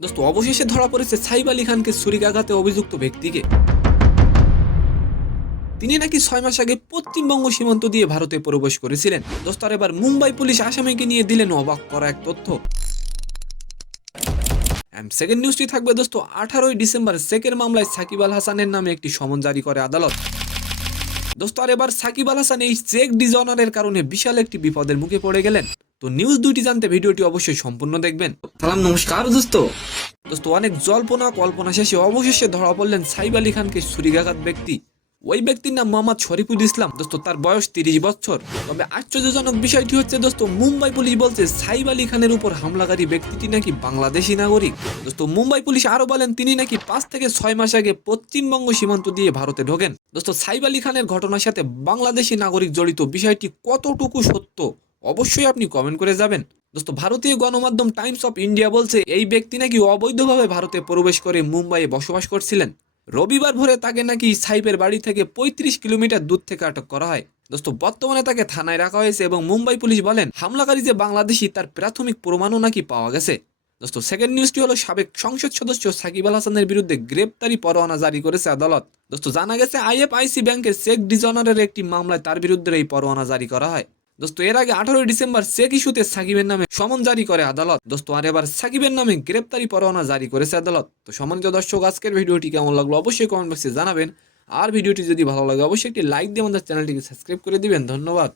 দোস্ত অবশেষে ধরা পড়েছে সাইফ আলী খানকে ছুরিকাঘাতে অভিযুক্ত ব্যক্তিকে। তিনি নাকি 6 মাস আগে পশ্চিমবঙ্গ সীমান্ত দিয়ে ভারতে প্রবেশ করেছিলেন। দোস্ত আর এবার মুম্বাই পুলিশ আসামিকে নিয়ে দিলেন অবাক করা এক তথ্য। সেকেন্ড নিউজটি থাকবে দোস্ত 18 ডিসেম্বর চেকের মামলায় সাকিব আল হাসানের নামে একটি সমন জারি করে আদালত। দোস্ত আর এবার সাকিব আল হাসান এই চেক ডিজঅনারের কারণে বিশাল একটি বিপদের মুখে পড়ে গেলেন। তো নিউজ দুইটি জানতে ভিডিওটি অবশ্যই সম্পূর্ণ দেখবেন। সালাম নমস্কার দোস্ত। অনেক জল্পনা কল্পনা শেষে অবশেষে ধরা পড়লেন সাইফ আলী খানকে ছুরিকাঘাত ব্যক্তি। ওই ব্যক্তির নাম মোহাম্মদ শরীফুল ইসলাম। তার বয়স 30 বছর। তবে আশ্চর্যজনক বিষয়টি হচ্ছে মুম্বাই পুলিশ বলছে সাইফ আলী খানের উপর হামলাকারী ব্যক্তিটি নাকি বাংলাদেশি নাগরিক। মুম্বাই পুলিশ আরো বলেন তিনি নাকি 5 থেকে 6 মাস আগে পশ্চিমবঙ্গ সীমান্ত দিয়ে ভারতে ঢোকেন। সাইফ আলী খানের ঘটনার সাথে বাংলাদেশি নাগরিক জড়িত বিষয়টি কতটুকু সত্য অবশ্যই আপনি কমেন্ট করে যাবেন। ভারতীয় গণমাধ্যম টাইমস অফ ইন্ডিয়া বলছে এই ব্যক্তি নাকি অবৈধভাবে ভারতে প্রবেশ করে মুম্বাইয়ে বসবাস করছিলেন। রবিবার ভোরে তাকে নাকি সাইফের বাড়ি থেকে 35 কিলোমিটার দূর থেকে আটক করা হয়। বর্তমানে তাকে থানায় রাখা হয়েছে এবং মুম্বাই পুলিশ বলেন হামলাকারী যে বাংলাদেশি তার প্রাথমিক প্রমাণও নাকি পাওয়া গেছে। সেকেন্ড নিউজটি হলো সাবেক সংসদ সদস্য সাকিব আল হাসানের বিরুদ্ধে গ্রেপ্তারি পরোয়ানা জারি করেছে আদালত। জানা গেছে আইএফআইসি ব্যাংকের চেক ডিজঅনারের একটি মামলায় তার বিরুদ্ধে এই পরোয়ানা জারি করা হয়। এর আগে 18 ডিসেম্বর চেক ইস্যুতে সাকিবের নামে সমন জারি করে আদালত। আর এবার সাকিবের নামে গ্রেপ্তারি পরোয়ানা জারি করেছে আদালত। তো সম্মানিত দর্শক, আজকের ভিডিওটি কেমন লাগলো অবশ্যই কমেন্ট বক্সে জানাবেন। আর ভিডিওটি যদি ভালো লাগে অবশ্যই একটি লাইক দিয়ে আমাদের চ্যানেলটিকে সাবস্ক্রাইব করে দিবেন। ধন্যবাদ।